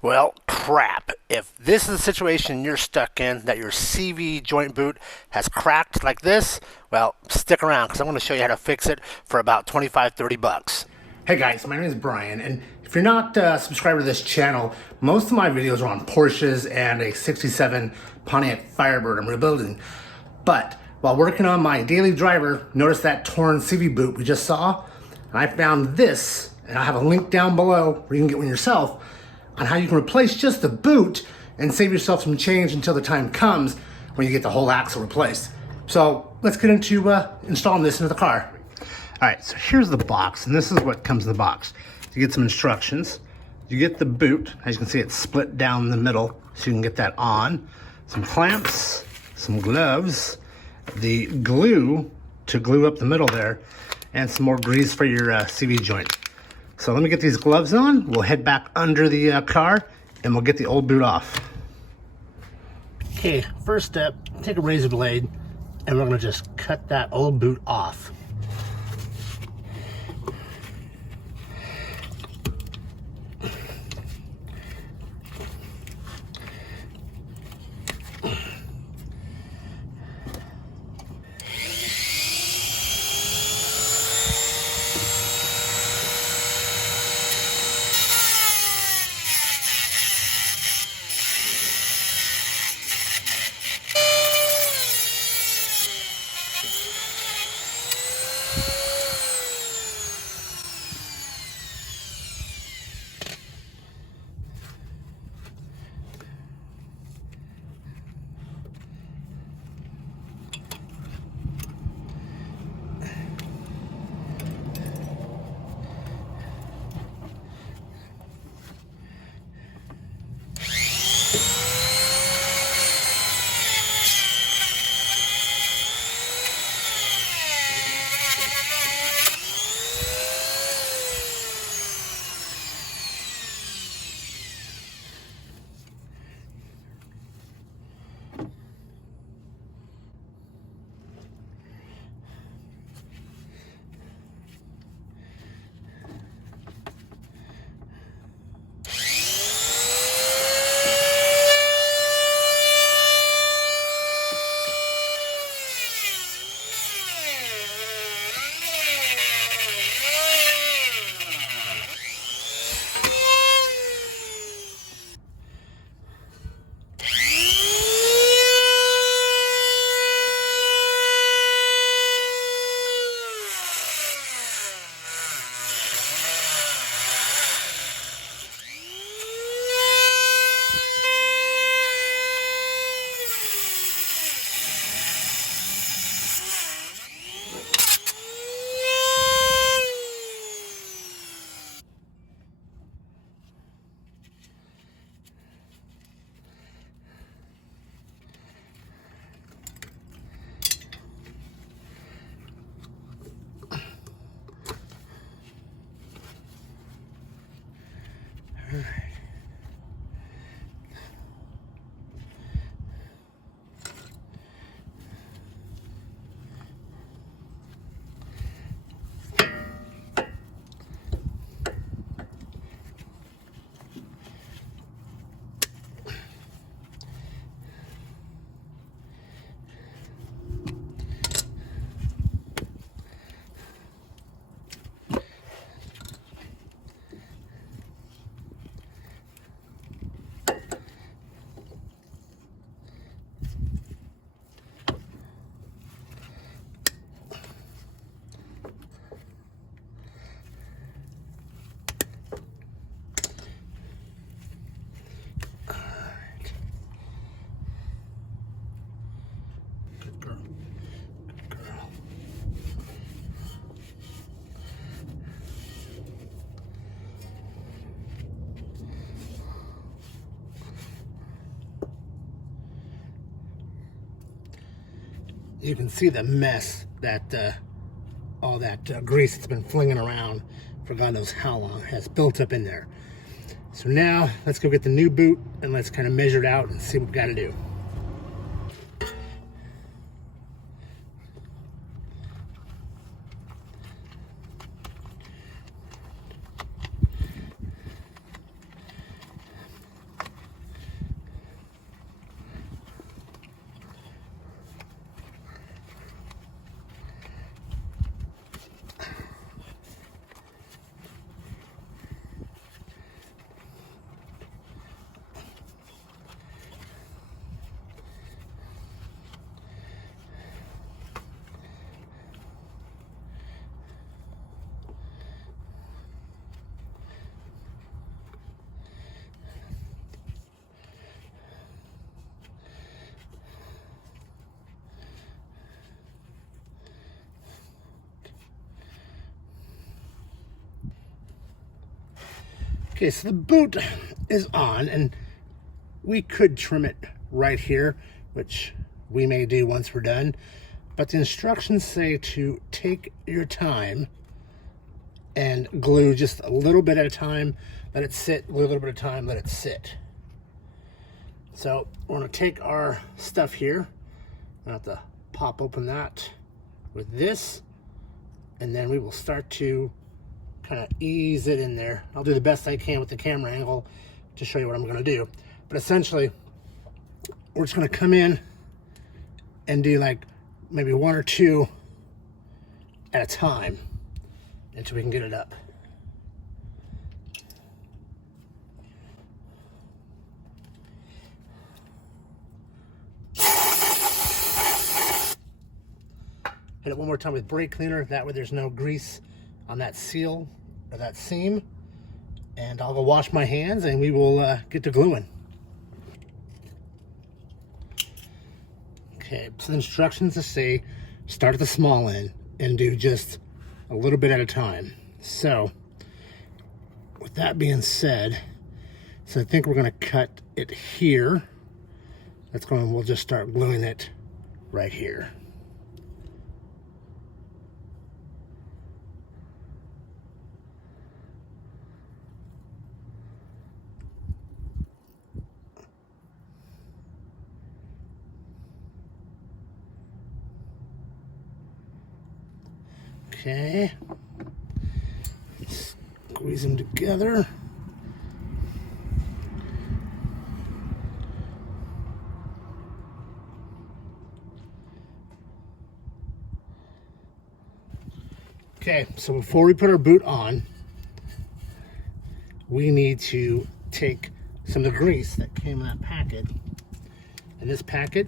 Well, crap. If this is the situation you're stuck in, that your CV joint boot has cracked like this, well, stick around because I'm going to show you how to fix it for about 25, 30 bucks. Hey guys, my name is Brian, and if you're not a subscriber to this channel, most of my videos are on Porsches and a 67 Pontiac Firebird I'm rebuilding. But while working on my daily driver, notice that torn CV boot we just saw, and I found this, and I have a link down below where you can get one yourself, on how you can replace just the boot and save yourself some change until the time comes when you get the whole axle replaced. So let's get into installing this into the car. All right, so here's the box, and this is what comes in the box. You get some instructions. You get the boot. As you can see, it's split down the middle, so you can get that on. Some clamps, some gloves, the glue to glue up the middle there, and some more grease for your CV joint. So let me get these gloves on. We'll head back under the car, and we'll get the old boot off. Okay, first step, take a razor blade, and we're gonna just cut that old boot off. You can see the mess that all that grease that's been flinging around for God knows how long has built up in there. So now let's go get the new boot and let's kind of measure it out and see what we got to do. Okay, so the boot is on, and we could trim it right here, which we may do once we're done. But the instructions say to take your time and glue just a little bit at a time. Let it sit, glue a little bit at a time, let it sit. So we're gonna take our stuff here. I have to pop open that with this, and then we will start to kind of ease it in there. I'll do the best I can with the camera angle to show you what I'm gonna do. But essentially, we're just gonna come in and do like maybe one or two at a time until we can get it up. Hit it one more time with brake cleaner, that way there's no grease on that seal or that seam. And I'll go wash my hands and we will get to gluing. Okay, so the instructions to say start at the small end and do just a little bit at a time. So with that being said, so I think we're gonna cut it here. We'll just start gluing it right here. Okay, squeeze them together. Okay, so before we put our boot on, we need to take some of the grease that came in that packet. In this packet,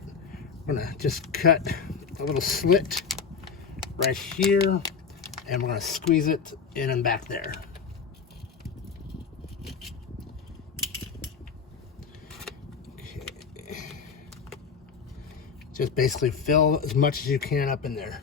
we're gonna just cut a little slit right here, and we're gonna squeeze it in and back there. Okay. Just basically fill as much as you can up in there.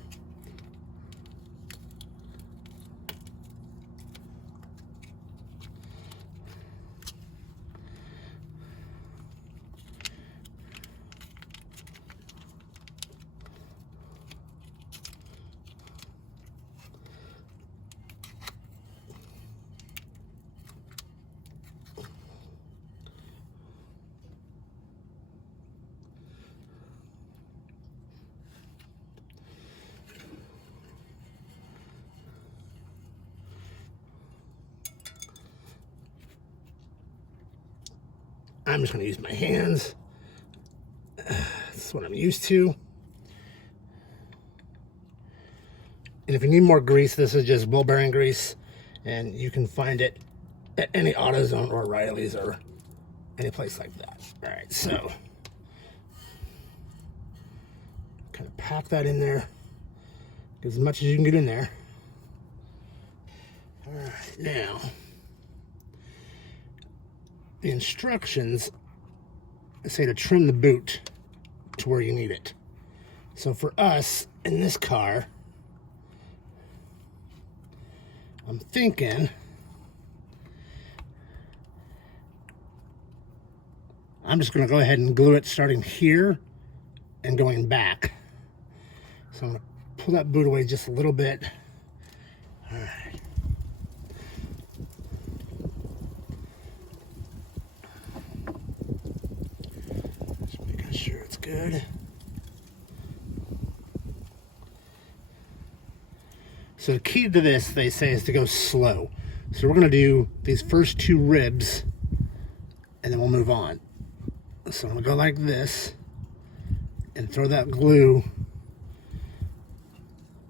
I'm just going to use my hands. That's what I'm used to. And if you need more grease, this is just wheel bearing grease, and you can find it at any AutoZone or Riley's or any place like that. All right, so kind of pack that in there, get as much as you can get in there. All right, now the instructions say to trim the boot to where you need it. So for us in this car, I'm thinking I'm just going to go ahead and glue it starting here and going back. So I'm going to pull that boot away just a little bit. All right. Sure it's good. So the key to this, they say, is to go slow. So we're going to do these first two ribs and then we'll move on. So I'm going to go like this and throw that glue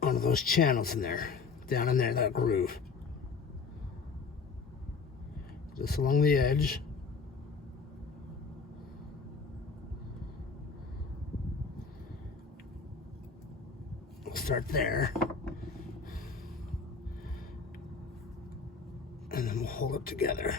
onto those channels in there, down in there, that groove. Just along the edge. Start there, and then we'll hold it together.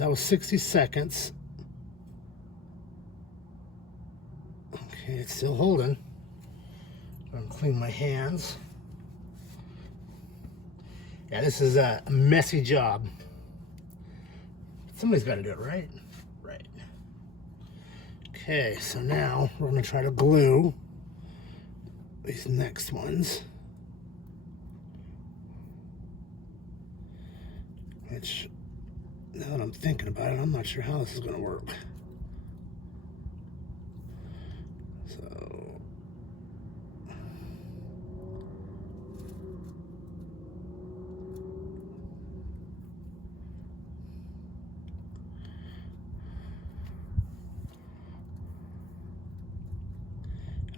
that was 60 seconds. Okay, it's still holding. I'm gonna clean my hands. Yeah, this is a messy job. Somebody's got to do it, right? Right. Okay, so now we're gonna try to glue these next ones. Which, now that I'm thinking about it, I'm not sure how this is gonna work. So,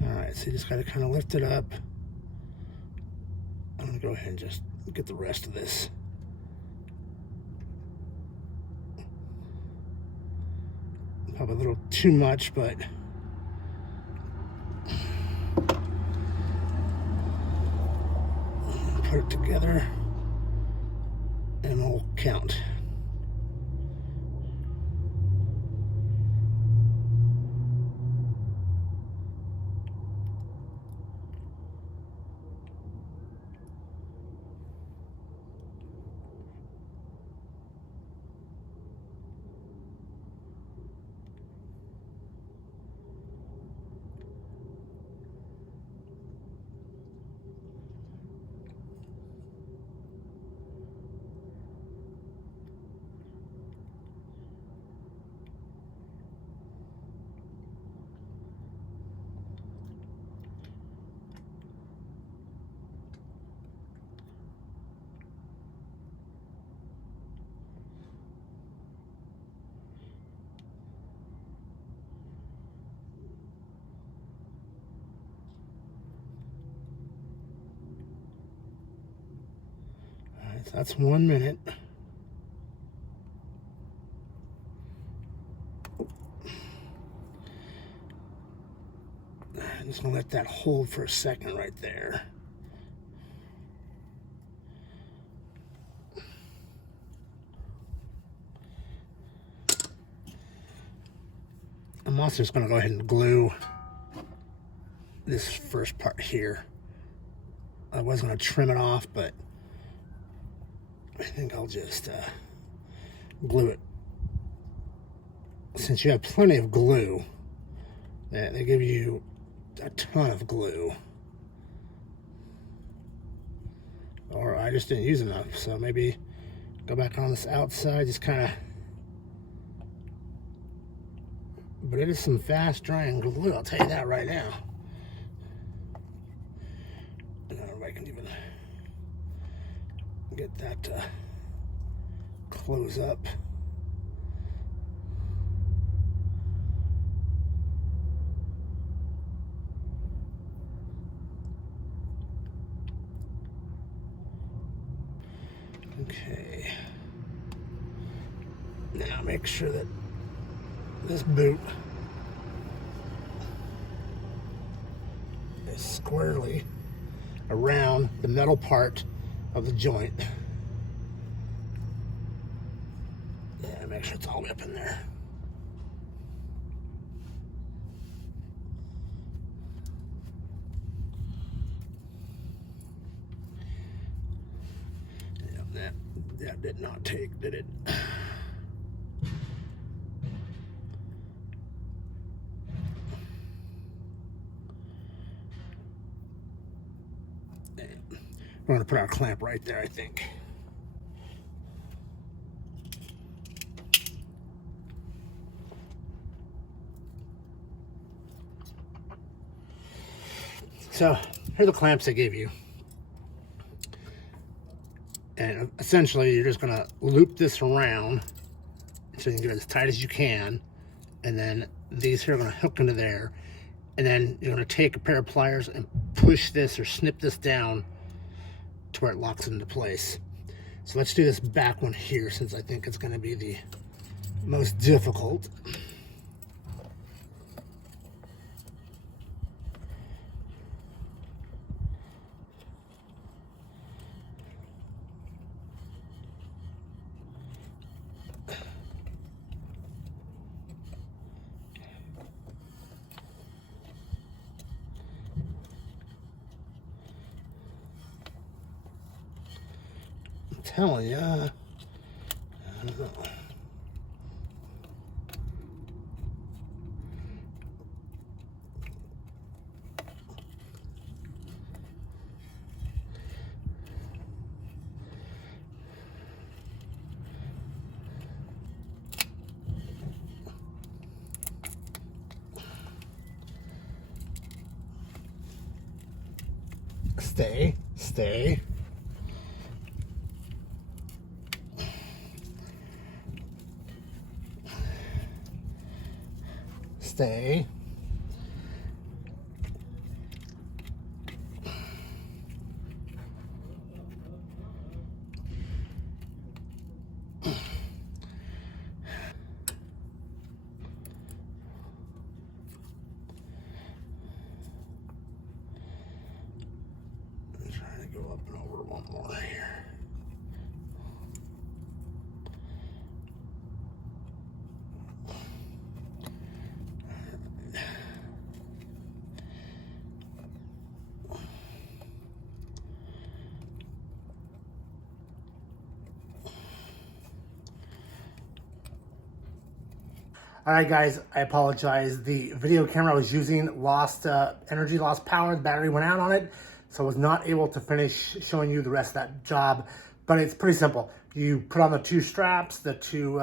alright, so you just gotta kind of lift it up. I'm gonna go ahead and just get the rest of this. Probably a little too much, but put it together and we'll count. So that's 1 minute. I'm just gonna let that hold for a second right there. I'm also just gonna go ahead and glue this first part here. I was gonna trim it off, but I think I'll just glue it. Since you have plenty of glue, they give you a ton of glue. Or I just didn't use enough, so maybe go back on this outside, just kind of. But it is some fast drying glue, I'll tell you that right now. I don't know if I can even get that to close up. Okay. Now make sure that this boot is squarely around the metal part of the joint. Yeah, make sure it's all the way up in there. Yeah, that did not take, did it? We're going to put our clamp right there, I think. So, here are the clamps they gave you. And essentially, you're just going to loop this around so you can get it as tight as you can. And then these here are going to hook into there. And then you're going to take a pair of pliers and push this or snip this down to where it locks into place. So let's do this back one here, since I think it's going to be the most difficult. telling ya. Stay, stay. Stay. I'm trying to go up and over one more here. All right, guys, I apologize. The video camera I was using lost energy, lost power. The battery went out on it, so I was not able to finish showing you the rest of that job. But it's pretty simple. You put on the two straps, the two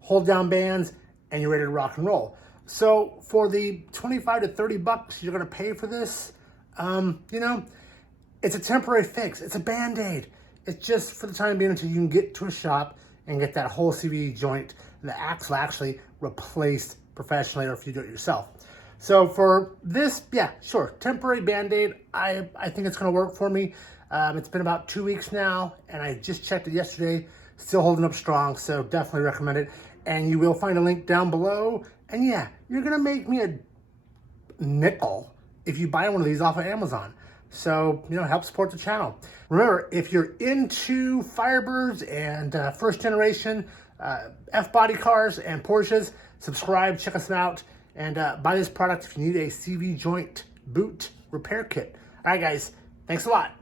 hold down bands, and you're ready to rock and roll. So for the 25 to 30 bucks you're gonna pay for this, you know, it's a temporary fix. It's a Band-Aid. It's just for the time being until you can get to a shop and get that whole CV joint, the axle actually replaced professionally, or if you do it yourself. So for this, yeah, sure, temporary Band-Aid, I think it's gonna work for me. It's been about 2 weeks now, and I just checked it yesterday, still holding up strong, so definitely recommend it. And you will find a link down below. And yeah, you're gonna make me a nickel if you buy one of these off of Amazon. So, you know, help support the channel. Remember, if you're into Firebirds and first generation F-body cars and Porsches, subscribe, check us out, and buy this product if you need a CV joint boot repair kit. All right, guys, thanks a lot.